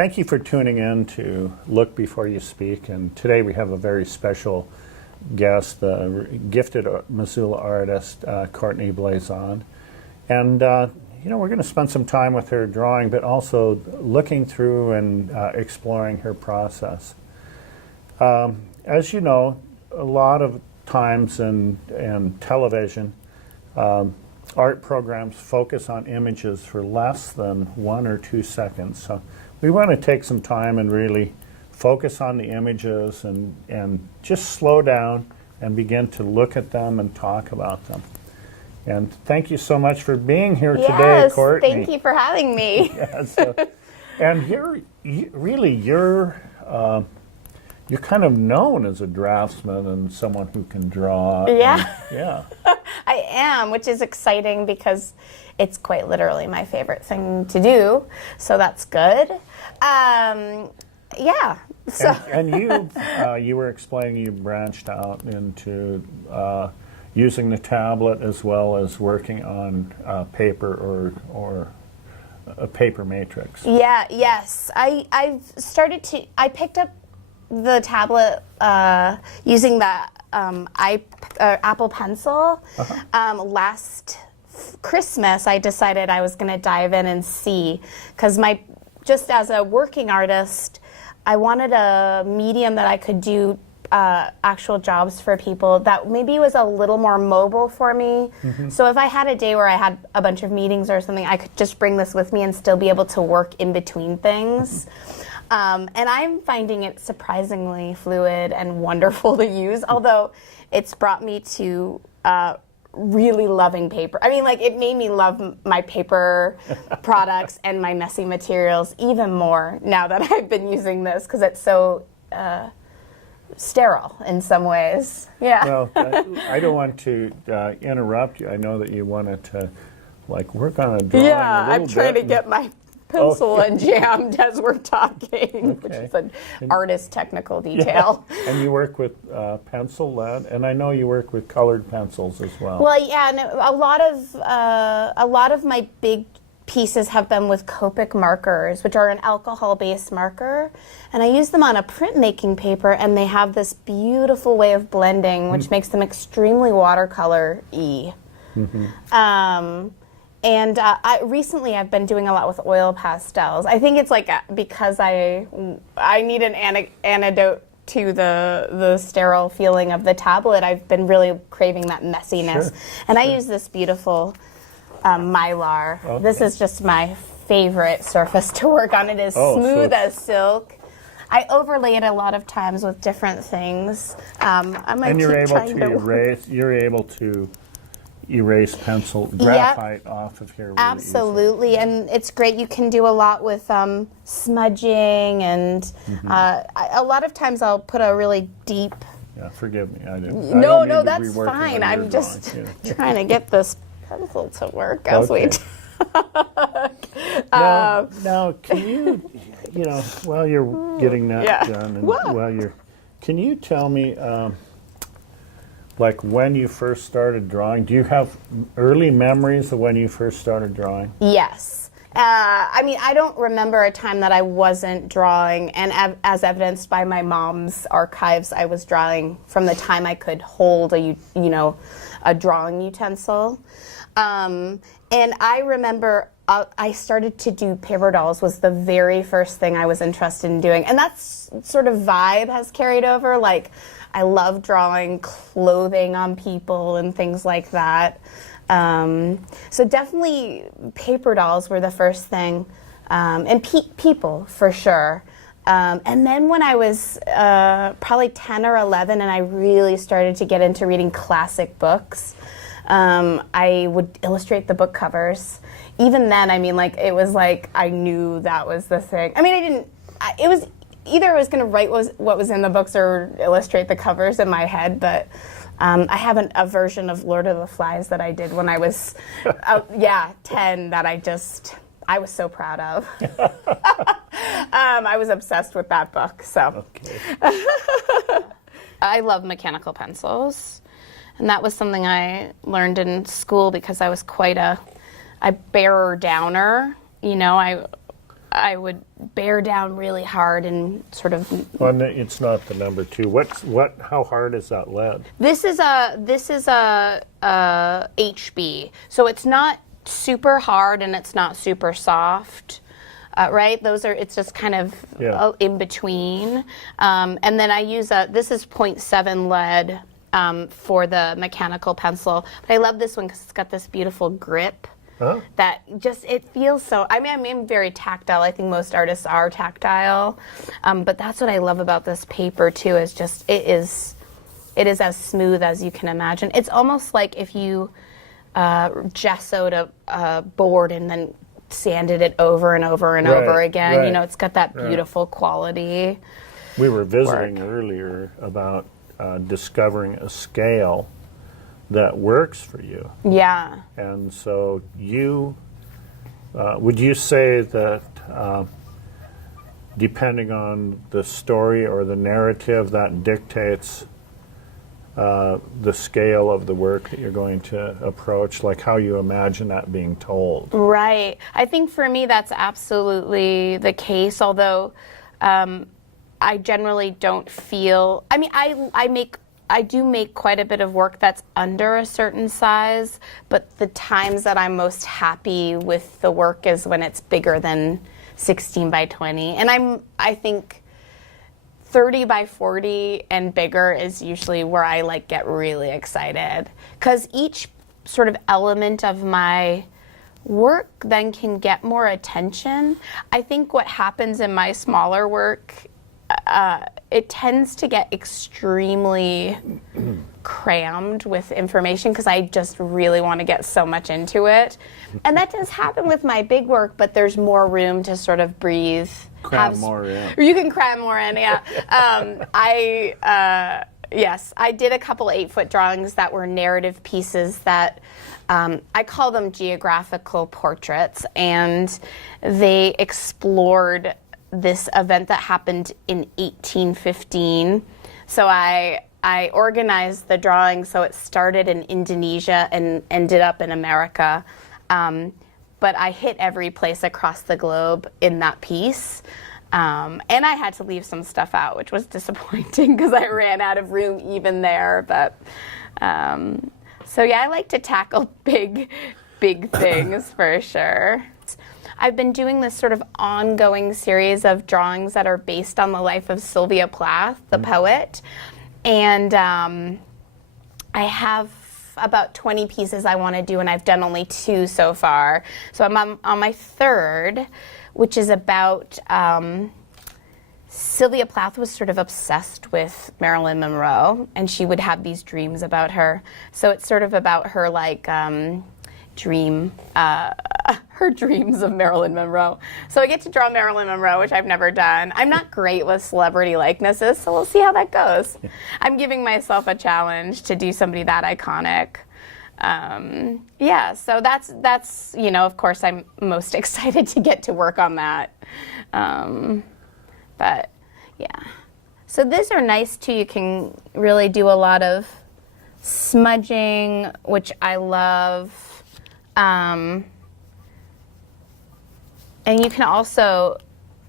Thank you for tuning in to Look Before You Speak. And today we have a very special guest, the gifted Missoula artist, Courtney Blazon. And, we're going to spend some time with her drawing, but also looking through and exploring her process. As you know, a lot of times in television, art programs focus on images for less than 1 or 2 seconds. So we want to take some time and really focus on the images and just slow down and begin to look at them and talk about them. And thank you so much for being here today, Courtney. Thank you for having me. And you're kind of known as a draftsman and someone who can draw. Yeah. I am, which is exciting because it's quite literally my favorite thing to do. So that's good. So. And you were explaining you branched out into using the tablet as well as working on paper or a paper matrix. Yes. I picked up the tablet using the Apple Pencil. Last Christmas. I decided I was going to dive in and see, because just as a working artist, I wanted a medium that I could do actual jobs for people that maybe was a little more mobile for me. So if I had a day where I had a bunch of meetings or something, I could just bring this with me and still be able to work in between things. And I'm finding it surprisingly fluid and wonderful to use, although it's brought me to really loving paper. I mean, it made me love my paper products and my messy materials even more now that I've been using this, because it's so sterile in some ways. Yeah. Well, I don't want to interrupt you. I know that you wanted to work on a drawing. Yeah, I'm trying to get my pencil and jammed as we're talking, which is an artist technical detail. Yeah. And you work with pencil lead, and I know you work with colored pencils as well. Well, yeah, and a lot of my big pieces have been with Copic markers, which are an alcohol-based marker, and I use them on a printmaking paper, and they have this beautiful way of blending, which makes them extremely watercolor-y. And recently I've been doing a lot with oil pastels. I think it's because I need an antidote to the sterile feeling of the tablet. I've been really craving that messiness. And I use this beautiful Mylar. Okay. This is just my favorite surface to work on. It is smooth as silk. I overlay it a lot of times with different things. You're able to erase pencil graphite off of here. Really absolutely, easily. And it's great. You can do a lot with smudging, and a lot lot of times I'll put a really deep. Yeah, forgive me. I didn't. No, that's fine. I'm just trying to get this pencil to work as we. Now, can you, while you're getting that done, and can you tell me? When you first started drawing, do you have early memories of when you first started drawing? Yes. I don't remember a time that I wasn't drawing, and as evidenced by my mom's archives, I was drawing from the time I could hold a drawing utensil. And I remember I started to do paper dolls was the very first thing I was interested in doing, and that's sort of vibe has carried over. I love drawing clothing on people and things like that. So definitely paper dolls were the first thing, and people for sure. And then when I was probably 10 or 11 and I really started to get into reading classic books, I would illustrate the book covers. Even then, it was I knew that was the thing. It was either I was going to write what was in the books or illustrate the covers in my head, but I have a version of Lord of the Flies that I did when I was 10 that I was so proud of. I was obsessed with that book. So I love mechanical pencils, and that was something I learned in school because I was quite a bearer downer. I would bear down really hard and sort of. Well, it's not the number 2. How hard is that lead? This is a HB, so it's not super hard and it's not super soft. Right? It's just kind of in between. And then I use this is 0.7 lead for the mechanical pencil. But I love this one because it's got this beautiful grip that just, it feels so, I'm very tactile. I think most artists are tactile. But that's what I love about this paper too, is just, it is as smooth as you can imagine. It's almost like if you gessoed a board and then sanded it over and over and over again. Right. You know, it's got that beautiful quality. We were visiting earlier about discovering a scale that works for you. Yeah. And so would you say that depending on the story or the narrative, that dictates the scale of the work that you're going to approach, like how you imagine that being told? Right. I think for me that's absolutely the case, although I generally don't feel, I do make quite a bit of work that's under a certain size, but the times that I'm most happy with the work is when it's bigger than 16 by 20. And I think 30 by 40 and bigger is usually where I get really excited, because each sort of element of my work then can get more attention. I think what happens in my smaller work, it tends to get extremely crammed with information because I just really want to get so much into it. And that does happen with my big work, but there's more room to sort of breathe. Cram more in. You can cram more in, yeah. Yes, I did a couple 8-foot drawings that were narrative pieces that I call them geographical portraits, and they explored this event that happened in 1815. So I organized the drawing so it started in Indonesia and ended up in America. But I hit every place across the globe in that piece. And I had to leave some stuff out, which was disappointing because I ran out of room even there. But so yeah, I like to tackle big things for sure. I've been doing this sort of ongoing series of drawings that are based on the life of Sylvia Plath, the poet. And I have about 20 pieces I want to do, and I've done only 2 so far. So I'm on my 3rd, which is about Sylvia Plath was sort of obsessed with Marilyn Monroe, and she would have these dreams about her. So it's sort of about her her dreams of Marilyn Monroe. So I get to draw Marilyn Monroe, which I've never done. I'm not great with celebrity likenesses, so we'll see how that goes. I'm giving myself a challenge to do somebody that iconic. So that's of course I'm most excited to get to work on that. But yeah. So these are nice too. You can really do a lot of smudging, which I love. And you can also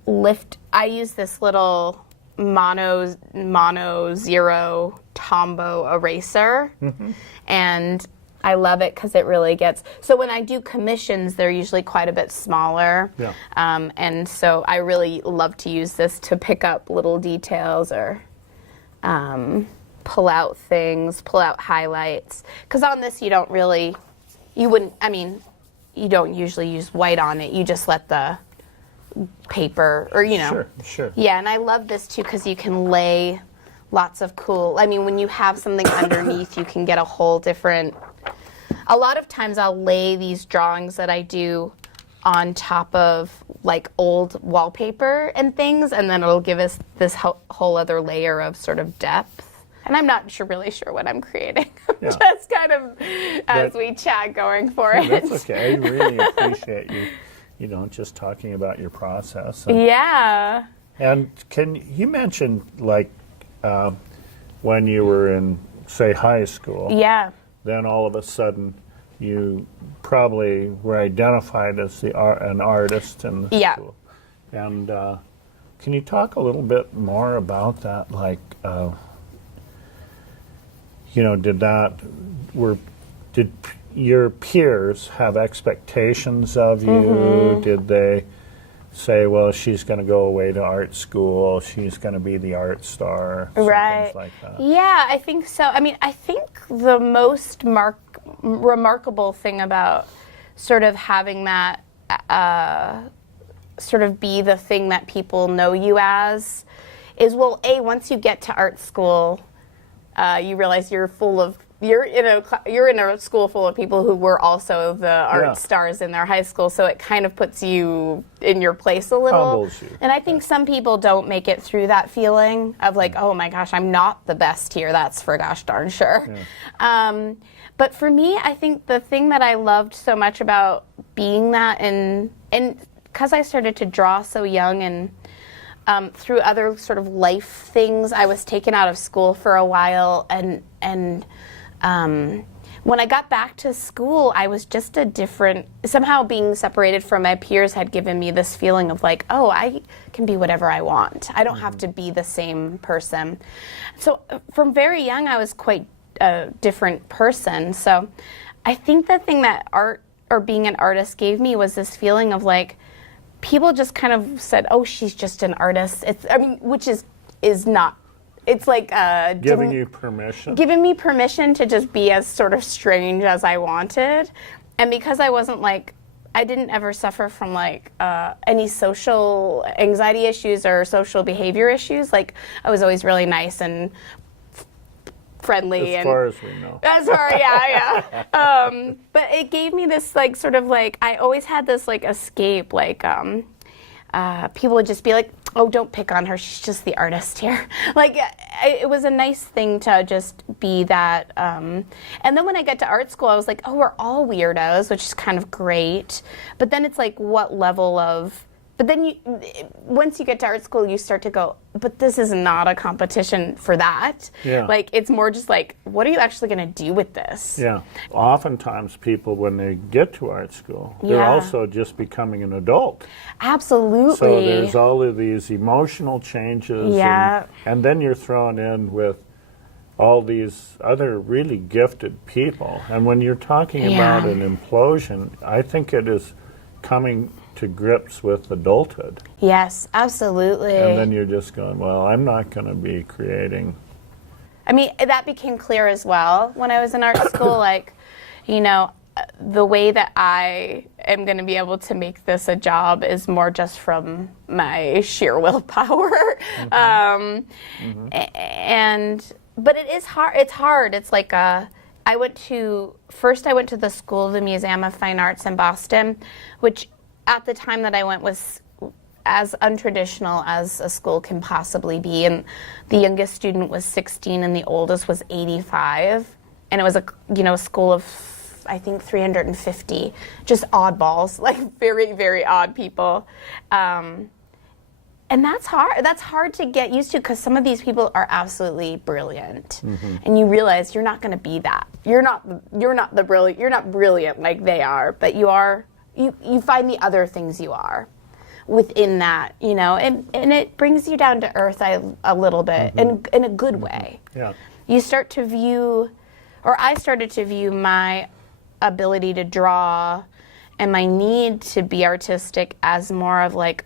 lift, I use this little mono zero Tombow eraser, and I love it because it really gets, so when I do commissions, they're usually quite a bit smaller, and so I really love to use this to pick up little details or pull out things, pull out highlights, because on this you don't usually use white on it. You just let the paper, or Sure. Yeah, and I love this too because you can lay lots of cool, when you have something underneath, you can get a whole different, a lot of times I'll lay these drawings that I do on top of old wallpaper and things, and then it'll give us this whole other layer of sort of depth. And I'm not really sure what I'm creating. I'm just kind of, as we chat, going for it. That's okay. I really appreciate you, just talking about your process. Yeah. And you mentioned, when you were in, say, high school. Yeah. Then all of a sudden, you probably were identified as an artist in the school. And can you talk a little bit more about that? Like, you know, did your peers have expectations of you? Did they say, well, she's going to go away to art school, she's going to be the art star, Right. things like that? Yeah, I think so. I mean, I think the most remarkable thing about sort of having that sort of be the thing that people know you as is, well, once you get to art school, you realize you're in a school full of people who were also the art stars in their high school, so it kind of puts you in your place a little. Humbles you. And I think some people don't make it through that feeling of like, oh my gosh, I'm not the best here. That's for gosh darn sure. Yeah. But for me, I think the thing that I loved so much about being that, and because I started to draw so young, and through other sort of life things, I was taken out of school for a while, and when I got back to school, I was just somehow being separated from my peers had given me this feeling of like, oh, I can be whatever I want. I don't have to be the same person. So from very young, I was quite a different person. So I think the thing that art or being an artist gave me was this feeling of like, people just kind of said, oh, she's just an artist. Which is not. It's like giving you permission. Giving me permission to just be as sort of strange as I wanted. And because I wasn't like, I didn't ever suffer from like any social anxiety issues or social behavior issues. Like, I was always really nice and friendly. As far as we know. As far, yeah. But it gave me this like sort of like, I always had this like escape, like people would just be like, oh, don't pick on her, she's just the artist here. Like, it was a nice thing to just be that. And then when I got to art school, I was like, oh, we're all weirdos, which is kind of great. But then it's like, what level of... But then once you get to art school, you start to go, but this is not a competition for that. Yeah. Like, it's more just like, what are you actually going to do with this? Yeah. Oftentimes people, when they get to art school, they're also just becoming an adult. Absolutely. So there's all of these emotional changes. Yeah. And then you're thrown in with all these other really gifted people. And when you're talking about an implosion, I think it is coming to grips with adulthood. Yes, absolutely. And then you're just going, well, I'm not going to be creating. I mean, that became clear as well when I was in art school. Like, you know, the way that I am going to be able to make this a job is more just from my sheer willpower. But it is hard. It's hard. It's like I went to the School of the Museum of Fine Arts in Boston, which at the time that I went was as untraditional as a school can possibly be. And the youngest student was 16 and the oldest was 85. And it was a school of, I think, 350, just oddballs, like very, very odd people. And that's hard. That's hard to get used to because some of these people are absolutely brilliant, and you realize you're not going to be that. You're not brilliant. You're not brilliant like they are, but you are. You find the other things you are within that, you know, and it brings you down to earth a little bit, in a good way. Yeah. You start to view, or I started to view my ability to draw and my need to be artistic as more of like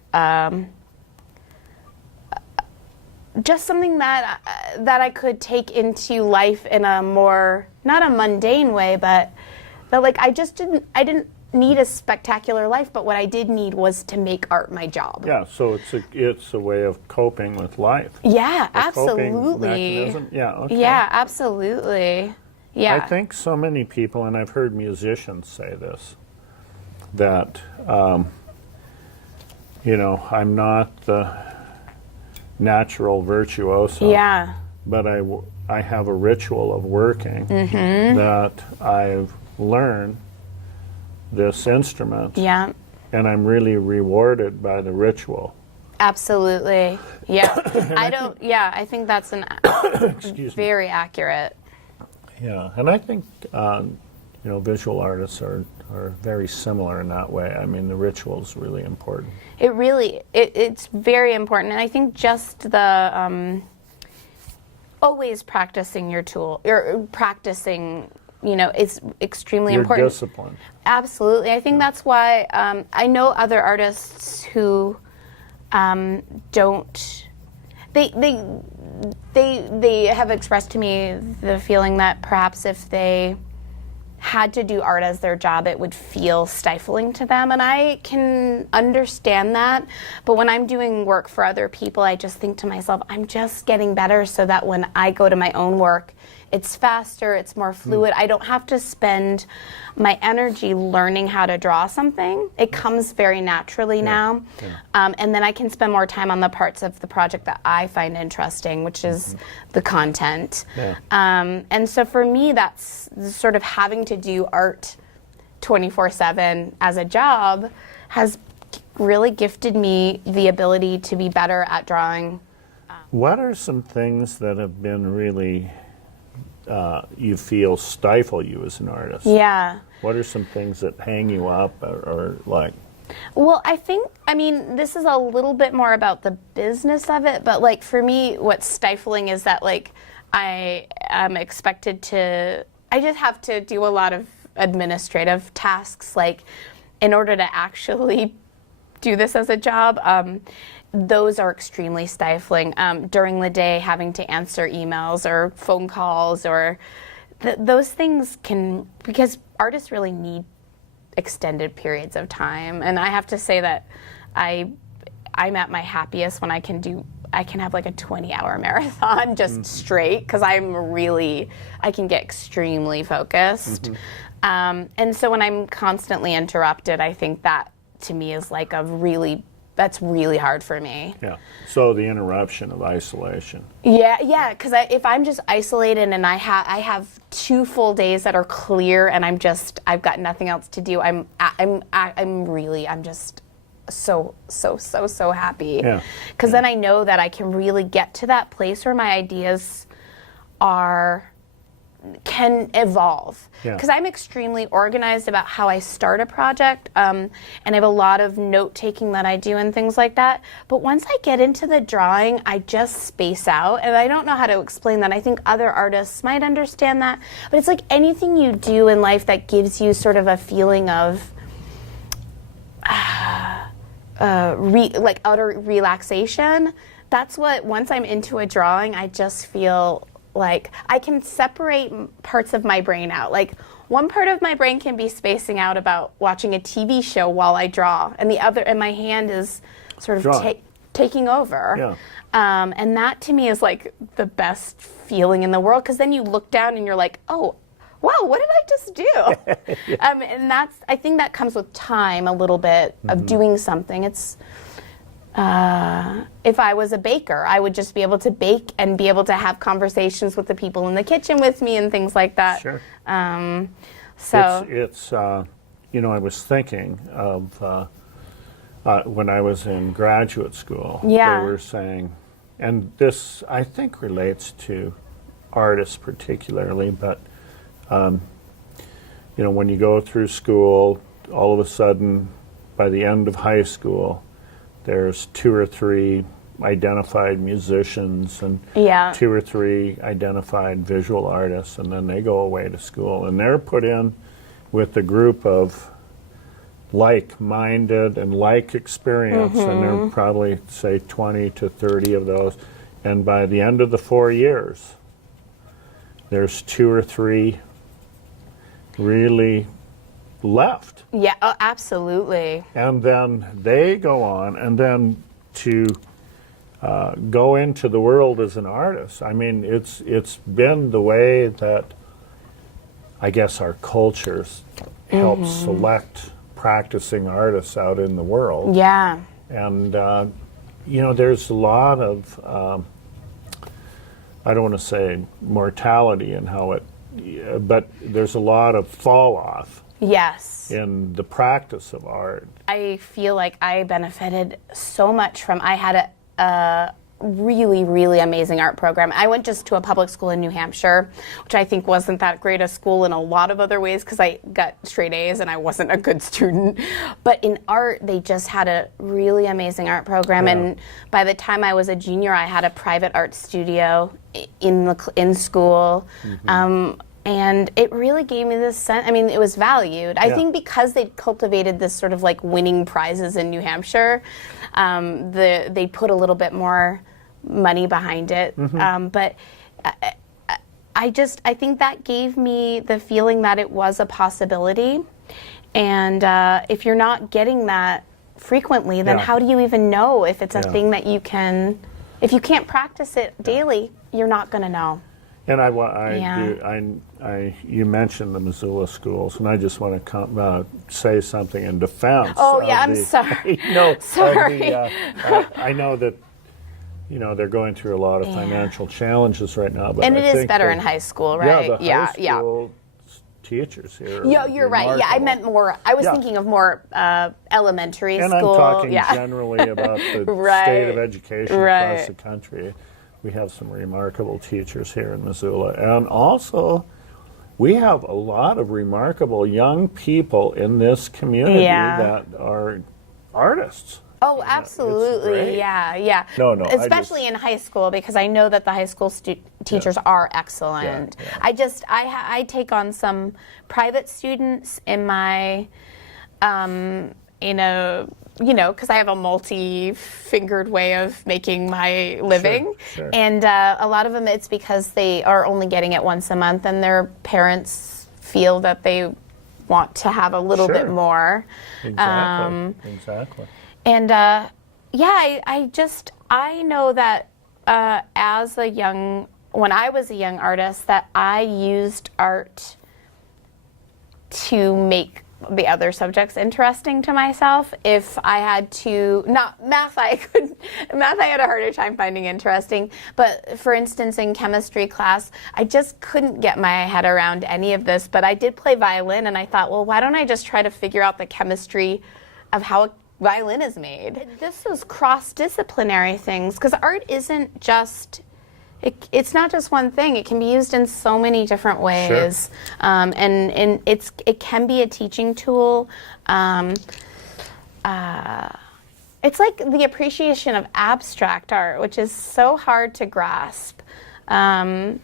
just something that I could take into life in a more, not a mundane way, but like I didn't need a spectacular life, but what I did need was to make art my job. Yeah, so it's a way of coping with life. Yeah, A absolutely. coping mechanism? Yeah, okay. Yeah, absolutely. Yeah. I think so many people, and I've heard musicians say this, that, you know, I'm not the natural virtuoso. Yeah. But I have a ritual of working that I've learned this instrument. Yeah. And I'm really rewarded by the ritual. Absolutely. Yeah. I think that's very accurate. Yeah, and I think visual artists are very similar in that way. I mean, the ritual is really important. It's very important, and I think just the always practicing your tool, or practicing, is extremely important. Your discipline. Absolutely. I think that's why I know other artists who don't. They have expressed to me the feeling that perhaps if they had to do art as their job, it would feel stifling to them, and I can understand that. But when I'm doing work for other people, I just think to myself, I'm just getting better so that when I go to my own work, it's faster, it's more fluid. I don't have to spend my energy learning how to draw something. It comes very naturally now. And then I can spend more time on the parts of the project that I find interesting, which is the content. And so for me, that's sort of having to do art 24/7 as a job has really gifted me the ability to be better at drawing. What are some things that have been really you feel stifle you as an artist? Yeah. What are some things that hang you up or like? Well, I mean, this is a little bit more about the business of it, but like for me, what's stifling is that like I am expected to, I just have to do a lot of administrative tasks, like in order to actually do this as a job. Those are extremely stifling. During the day, having to answer emails or phone calls or those things can, because artists really need extended periods of time. And I have to say that I'm at my happiest when I can have like a 20-hour marathon just straight, because I can get extremely focused. And so when I'm constantly interrupted, I think that to me is like that's really hard for me. Yeah. So the interruption of isolation. Yeah. Because if I'm just isolated and I have 2 full days that are clear and I've got nothing else to do, I'm just so happy. Yeah. Because then I know that I can really get to that place where my ideas can evolve, because I'm extremely organized about how I start a project, and I have a lot of note-taking that I do and things like that. But once I get into the drawing, I just space out, and I don't know how to explain that. I think other artists might understand that, but it's like anything you do in life that gives you sort of a feeling of like utter relaxation. That's what, once I'm into a drawing, I just feel like I can separate parts of my brain out. Like one part of my brain can be spacing out about watching a TV show while I draw, and the other, and my hand is sort of taking over. And that to me is like the best feeling in the world, because then you look down and you're like, oh, wow, what did I just do? And I think that comes with time, a little bit of doing something. It's if I was a baker, I would just be able to bake and be able to have conversations with the people in the kitchen with me and things like that. Sure. So it's I was thinking of when I was in graduate school. They were saying, and this I think relates to artists particularly, but when you go through school, all of a sudden, by the end of high school, there's 2 or 3 identified musicians and 2 or 3 identified visual artists, and then they go away to school, and they're put in with a group of like-minded and like experience, and there are probably, say, 20 to 30 of those, and by the end of the 4 years, there's 2 or 3 really left. Yeah, absolutely. And then they go on, and then to go into the world as an artist. I mean, it's been the way that I guess our cultures help select practicing artists out in the world. Yeah. And there's a lot of I don't want to say mortality in how it, but there's a lot of fall off. Yes. In the practice of art. I feel like I benefited so much from, I had really, really amazing art program. I went just to a public school in New Hampshire, which I think wasn't that great a school in a lot of other ways because I got straight A's and I wasn't a good student. But in art, they just had a really amazing art program. And by the time I was a junior, I had a private art studio in school. And it really gave me this sense, I mean, it was valued. I think because they cultivated this sort of like winning prizes in New Hampshire, they put a little bit more money behind it. But I think that gave me the feeling that it was a possibility. And if you're not getting that frequently, then how do you even know if it's a thing that you can, if you can't practice it daily, you're not going to know. And you mentioned the Missoula schools, and I just want to say something in defense. Oh yeah, I'm sorry. Sorry. I know that they're going through a lot of financial challenges right now, but and it is better in high school, right? The high school teachers here. Yeah, you're right. Yeah, I meant more. I was thinking of more elementary and school. And I'm talking generally about the state of education across the country. We have some remarkable teachers here in Missoula. And also, we have a lot of remarkable young people in this community that are artists. Oh, absolutely. Yeah. No. Especially in high school, because I know that the high school teachers are excellent. I take on some private students in my, because I have a multi-fingered way of making my living. Sure. And a lot of them, it's because they are only getting it once a month and their parents feel that they want to have a little bit more. Exactly. And I know that when I was a young artist, that I used art to make the other subjects interesting to myself. If I had to, not math, I had a harder time finding interesting. But for instance, in chemistry class, I just couldn't get my head around any of this. But I did play violin, and I thought, well, why don't I just try to figure out the chemistry of how a violin is made? This is cross-disciplinary things, because art isn't just, it's not just one thing. It can be used in so many different ways. Sure. And it can be a teaching tool. It's like the appreciation of abstract art, which is so hard to grasp. But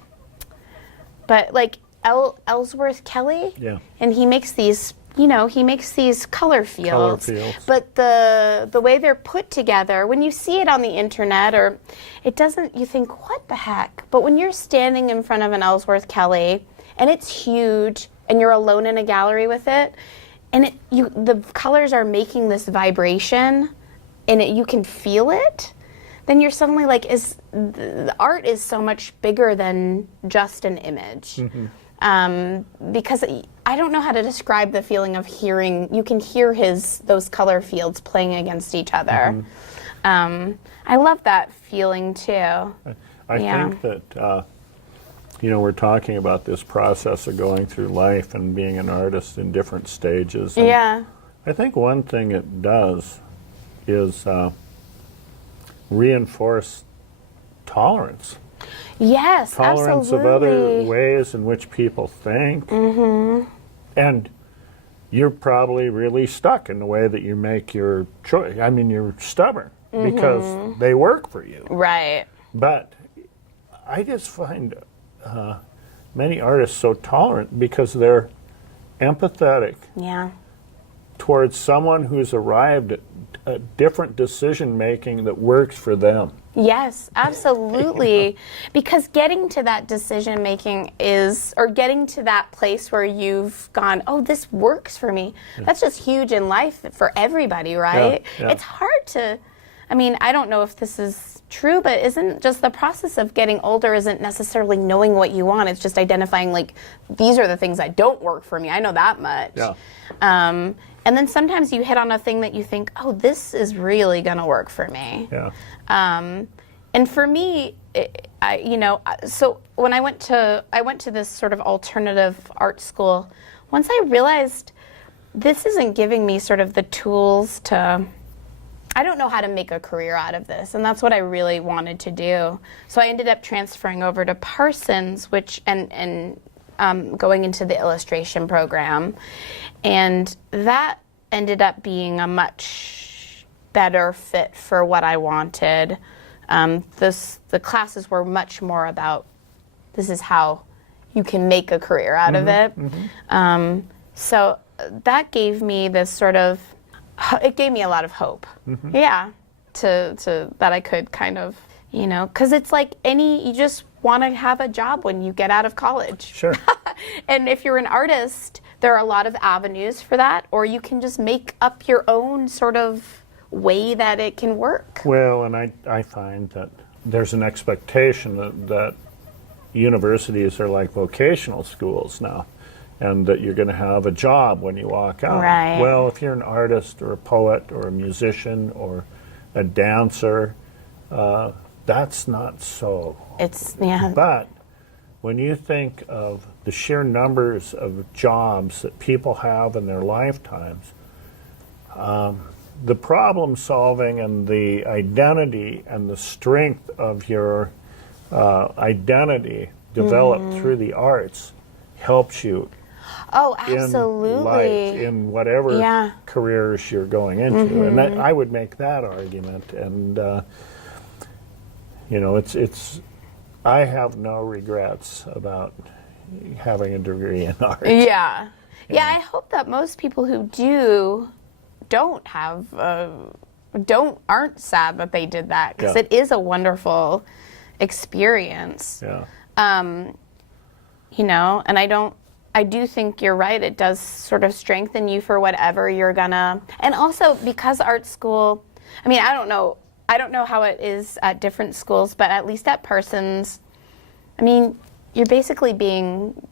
like Ellsworth Kelly, and he makes these color fields. But the way they're put together, when you see it on the internet, or it doesn't, you think, what the heck? But when you're standing in front of an Ellsworth Kelly, and it's huge, and you're alone in a gallery with it, and the colors are making this vibration, and you can feel it, then you're suddenly like, the art is so much bigger than just an image. Because I don't know how to describe the feeling of hearing. You can hear those color fields playing against each other. I love that feeling too. I think that we're talking about this process of going through life and being an artist in different stages. And I think one thing it does is reinforce tolerance. Yes, tolerance absolutely. of other ways in which people think. And you're probably really stuck in the way that you make your choice. I mean, you're stubborn because they work for you. Right. But I just find many artists so tolerant because they're empathetic towards someone who's arrived at a different decision making that works for them. Yes, absolutely. Because getting to that decision making or getting to that place where you've gone, oh, this works for me. That's just huge in life for everybody, right? It's hard to, I don't know if this is true, but isn't just the process of getting older isn't necessarily knowing what you want. It's just identifying, like, these are the things that don't work for me. I know that much. And then sometimes you hit on a thing that you think, oh, this is really going to work for me. And for me, so when I went to this sort of alternative art school, once I realized this isn't giving me sort of the tools to I don't know how to make a career out of this, and that's what I really wanted to do. So I ended up transferring over to Parsons, which and going into the illustration program, and that ended up being a much better fit for what I wanted. The classes were much more about this is how you can make a career out of it. So that gave me this sort of, it gave me a lot of hope. Yeah, to that I could kind of, you know, because it's like you just want to have a job when you get out of college. Sure. And if you're an artist, there are a lot of avenues for that, or you can just make up your own sort of way that it can work. Well, and I find that there's an expectation that universities are like vocational schools now, and that you're going to have a job when you walk out. Right. Well, if you're an artist or a poet or a musician or a dancer, that's not so. It's, yeah. But when you think of the sheer numbers of jobs that people have in their lifetimes, the problem solving and the identity and the strength of your identity developed through the arts helps you Oh, absolutely. in life, in whatever careers you're going into. And I would make that argument. And, you know, it's I have no regrets about having a degree in art. Yeah. Yeah, I hope that most people who aren't sad that they did that, because it is a wonderful experience. Yeah. You know, and I do think you're right. It does sort of strengthen you for whatever you're gonna, and also because art school, I mean, I don't know how it is at different schools, but at least at Parsons, I mean, you're basically being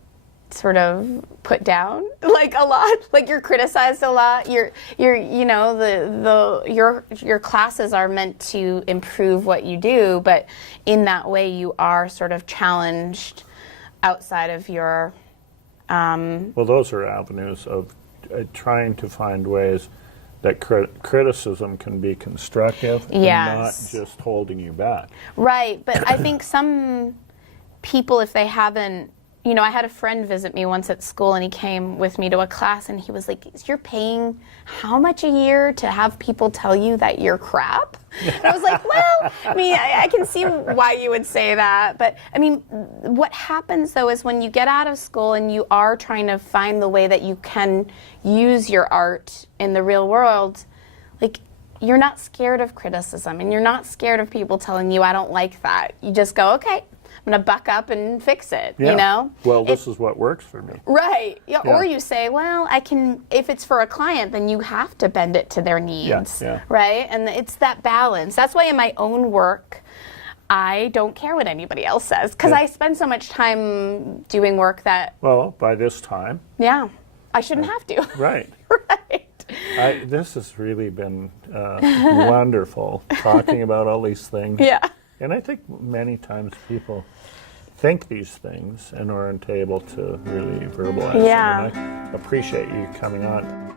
sort of put down like a lot, like you're criticized a lot. You're you know, your classes are meant to improve what you do, but in that way you are sort of challenged outside of your well, those are avenues of trying to find ways that criticism can be constructive and not just holding you back. Right, but I think some people, if they haven't, you know, I had a friend visit me once at school, and he came with me to a class, and he was like, you're paying how much a year to have people tell you that you're crap? And I was like, well, I mean, I can see why you would say that. But, I mean, what happens, though, is when you get out of school and you are trying to find the way that you can use your art in the real world, like, you're not scared of criticism, and you're not scared of people telling you, I don't like that. You just go, okay, I'm going to buck up and fix it, you know? Well, this is what works for me. Right. Yeah. Or you say, well, I can, if it's for a client, then you have to bend it to their needs, right? And it's that balance. That's why in my own work, I don't care what anybody else says, because I spend so much time doing work that... Well, by this time... Yeah. I shouldn't have to. Right. Right. This has really been wonderful, talking about all these things. Yeah. And I think many times people think these things and aren't able to really verbalize them. And I appreciate you coming on.